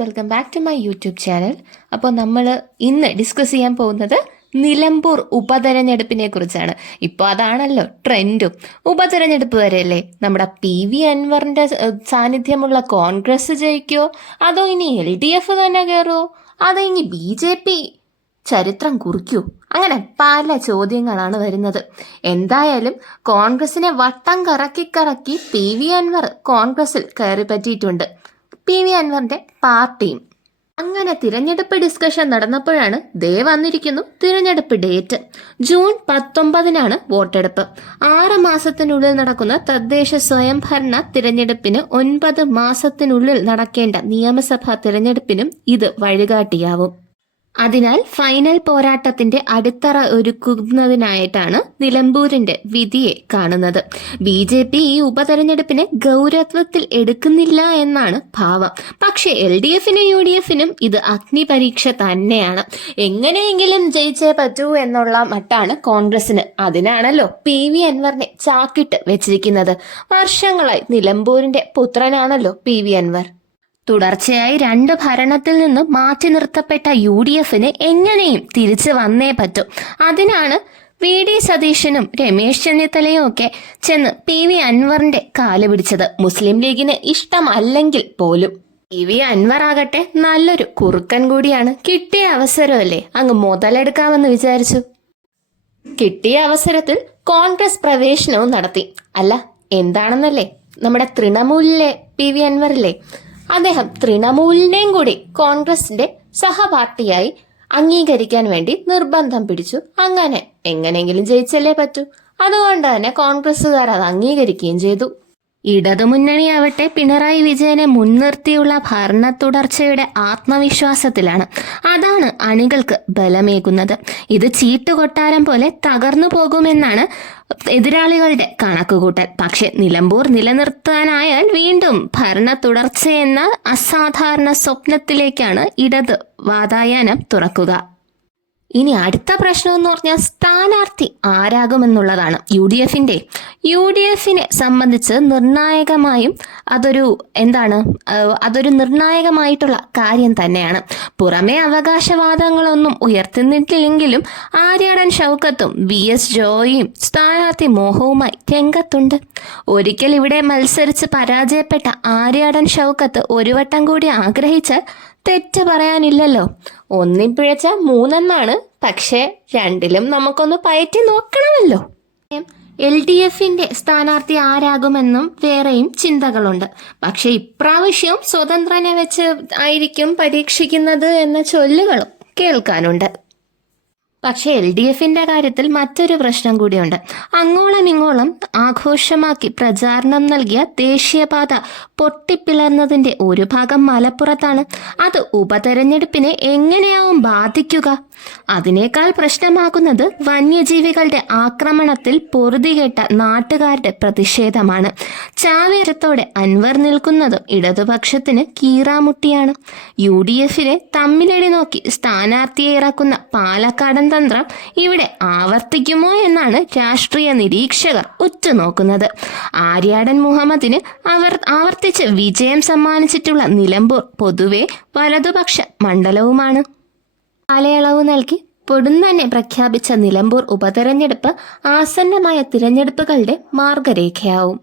Welcome back to my YouTube channel. അപ്പോൾ നമ്മൾ ഇന്ന് ഡിസ്കസ് ചെയ്യാൻ പോകുന്നത് നിലമ്പൂർ ഉപതെരഞ്ഞെടുപ്പിനെ കുറിച്ചാണ്. ഇപ്പോൾ അതാണല്ലോ ട്രെൻഡും. ഉപതെരഞ്ഞെടുപ്പ് വരെയല്ലേ നമ്മുടെ PV അൻവറിന്റെ സാന്നിധ്യമുള്ള കോൺഗ്രസ് ജയിക്കോ, അതോ ഇനി LDF തന്നെ കയറുമോ, അതോ ഇനി BJP ചരിത്രം കുറിക്കൂ? അങ്ങനെ പല ചോദ്യങ്ങളാണ് വരുന്നത്. എന്തായാലും കോൺഗ്രസിനെ വട്ടം കറക്കി PV അൻവർ കോൺഗ്രസിൽ കയറി പറ്റിയിട്ടുണ്ട്. PV അൻവറിന്റെ പാർട്ടിയും. അങ്ങനെ തിരഞ്ഞെടുപ്പ് ഡിസ്കഷൻ നടന്നപ്പോഴാണ് വന്നിരിക്കുന്നു തിരഞ്ഞെടുപ്പ് ഡേറ്റ്. ജൂൺ 19 വോട്ടെടുപ്പ്. 6 മാസത്തിനുള്ളിൽ നടക്കുന്ന തദ്ദേശ സ്വയംഭരണ തിരഞ്ഞെടുപ്പിന് 9 മാസത്തിനുള്ളിൽ നടക്കേണ്ട നിയമസഭാ തിരഞ്ഞെടുപ്പിനും ഇത് വഴികാട്ടിയാവും. അതിനാൽ ഫൈനൽ പോരാട്ടത്തിന്റെ അടിത്തറ ഒരുക്കുന്നതിനായിട്ടാണ് നിലമ്പൂരിന്റെ വിധിയെ കാണുന്നത്. BJP ഈ ഉപതെരഞ്ഞെടുപ്പിനെ ഗൗരവത്തിൽ എടുക്കുന്നില്ല എന്നാണ് ഭാവം. പക്ഷെ LDFനും UDFനും ഇത് അഗ്നിപരീക്ഷ തന്നെയാണ്. എങ്ങനെയെങ്കിലും ജയിച്ചേ പറ്റൂ എന്നുള്ള മട്ടാണ് കോൺഗ്രസിന്. അതിനാണല്ലോ PV അൻവറിനെ ചാക്കിട്ട് വെച്ചിരിക്കുന്നത്. വർഷങ്ങളായി നിലമ്പൂരിന്റെ പുത്രനാണല്ലോ PV അൻവർ. തുടർച്ചയായി 2 ഭരണത്തിൽ നിന്ന് മാറ്റി നിർത്തപ്പെട്ട UDFന് എങ്ങനെയും തിരിച്ചു വന്നേ പറ്റും. അതിനാണ് VD സതീശനും രമേശ് ചെന്നിത്തലയും ഒക്കെ ചെന്ന് PV അൻവറിന്റെ കാല് പിടിച്ചത്. മുസ്ലിം ലീഗിന് ഇഷ്ടമല്ലെങ്കിൽ പോലും. PV അൻവർ ആകട്ടെ നല്ലൊരു കുറുക്കൻ കൂടിയാണ്. കിട്ടിയ അവസരമല്ലേ അങ്ങ് മുതലെടുക്കാമെന്ന് വിചാരിച്ചു. കിട്ടിയ അവസരത്തിൽ കോൺഗ്രസ് പ്രവേശനവും നടത്തി. അല്ല എന്താണെന്നല്ലേ, നമ്മുടെ തൃണമൂലിലെ PV അൻവറില്ലേ, അദ്ദേഹം തൃണമൂലിനെയും കൂടി കോൺഗ്രസിന്റെ സഹപാർട്ടിയായി അംഗീകരിക്കാൻ വേണ്ടി നിർബന്ധം പിടിച്ചു. അങ്ങനെ എങ്ങനെയെങ്കിലും ജയിച്ചല്ലേ പറ്റൂ. അതുകൊണ്ട് തന്നെ കോൺഗ്രസുകാർ അത് അംഗീകരിക്കുകയും ചെയ്തു. ഇടതുമുന്നണിയാവട്ടെ പിണറായി വിജയനെ മുൻനിർത്തിയുള്ള ഭരണ തുടർച്ചയുടെ ആത്മവിശ്വാസത്തിലാണ്. അതാണ് അണികൾക്ക് ബലമേകുന്നത്. ഇത് ചീട്ടുകൊട്ടാരം പോലെ തകർന്നു പോകുമെന്നാണ് എതിരാളികളുടെ കണക്കുകൂട്ടൽ. പക്ഷെ നിലമ്പൂർ നിലനിർത്താനായാൽ വീണ്ടും ഭരണ തുടർച്ചയെന്ന അസാധാരണ സ്വപ്നത്തിലേക്കാണ് ഇടത് വാതായനം തുറക്കുക. ഇനി അടുത്ത പ്രശ്നം എന്ന് പറഞ്ഞാൽ സ്ഥാനാർത്ഥി ആരാകുമെന്നുള്ളതാണ്. UDFിനെ സംബന്ധിച്ച് നിർണായകമായും അതൊരു നിർണായകമായിട്ടുള്ള കാര്യം തന്നെയാണ്. പുറമെ അവകാശവാദങ്ങളൊന്നും ഉയർത്തുന്നിട്ടില്ലെങ്കിലും ആര്യാടൻ ഷൗക്കത്തും VS ജോയിയും സ്ഥാനാർത്ഥി മോഹവുമായി രംഗത്തുണ്ട്. ഒരിക്കൽ ഇവിടെ മത്സരിച്ച് പരാജയപ്പെട്ട ആര്യാടൻ ഷൗക്കത്ത് ഒരു വട്ടം കൂടി ആഗ്രഹിച്ചാൽ തെറ്റ് പറയാനില്ലല്ലോ. ഒന്നിൽ പിഴച്ച 3 പക്ഷെ 2ലും നമുക്കൊന്ന് പയറ്റി നോക്കണമല്ലോ. LDFന്റെ സ്ഥാനാർത്ഥി ആരാകുമെന്നും വേറെയും ചിന്തകളുണ്ട്. പക്ഷെ ഇപ്രാവശ്യം സ്വതന്ത്രനെ വെച്ച് ആയിരിക്കും പരീക്ഷിക്കുന്നത് എന്ന ചൊല്ലുകളും കേൾക്കാനുണ്ട്. പക്ഷെ LDFന്റെ കാര്യത്തിൽ മറ്റൊരു പ്രശ്നം കൂടിയുണ്ട്. അങ്ങോളം ഇങ്ങോളം ആഘോഷമാക്കി പ്രചാരണം നൽകിയ ദേശീയപാത പൊട്ടിപ്പിളർന്നതിന്റെ ഒരു ഭാഗം മലപ്പുറത്താണ്. അത് ഉപതെരഞ്ഞെടുപ്പിനെ എങ്ങനെയാവും ബാധിക്കുക? അതിനേക്കാൾ പ്രശ്നമാകുന്നത് വന്യജീവികളുടെ ആക്രമണത്തിൽ പൊറുതികെട്ട നാട്ടുകാരുടെ പ്രതിഷേധമാണ്. ചാവേരത്തോടെ അൻവർ നിൽക്കുന്നതും ഇടതുപക്ഷത്തിന് കീറാമുട്ടിയാണ്. UDFനെ തമ്മിലടി നോക്കി സ്ഥാനാർത്ഥിയെ ഇറക്കുന്ന പാലക്കാടൻ തന്ത്രം ഇവിടെ ആവർത്തിക്കുമോ എന്നാണ് രാഷ്ട്രീയ നിരീക്ഷകർ ഉറ്റുനോക്കുന്നത്. ആര്യാടൻ മുഹമ്മദിന് ആവർത്തിച്ച് വിജയം സമ്മാനിച്ചിട്ടുള്ള നിലമ്പൂർ പൊതുവെ വലതുപക്ഷ മണ്ഡലവുമാണ്. കാലയളവ് നൽകി പൊടുന്നനെ പ്രഖ്യാപിച്ച നിലമ്പൂർ ഉപതെരഞ്ഞെടുപ്പ് ആസന്നമായ തിരഞ്ഞെടുപ്പുകളുടെ മാർഗരേഖയാവും.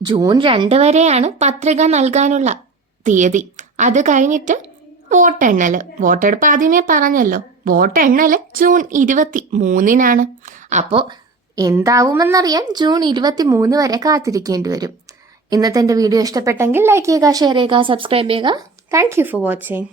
ജൂൺ 2 വരെയാണ് പത്രിക നൽകാനുള്ള തീയതി. അത് കഴിഞ്ഞിട്ട് വോട്ടെടുപ്പ് ആദ്യമേ പറഞ്ഞല്ലോ. വോട്ടെണ്ണല് ജൂൺ 23 അപ്പോൾ എന്താവുമെന്നറിയാൻ ജൂൺ 23 വരെ കാത്തിരിക്കേണ്ടി വരും. ഇന്നത്തെ എൻ്റെ വീഡിയോ ഇഷ്ടപ്പെട്ടെങ്കിൽ ലൈക്ക് ചെയ്യുക, ഷെയർ ചെയ്യുക, സബ്സ്ക്രൈബ് ചെയ്യുക. Thank you for watching.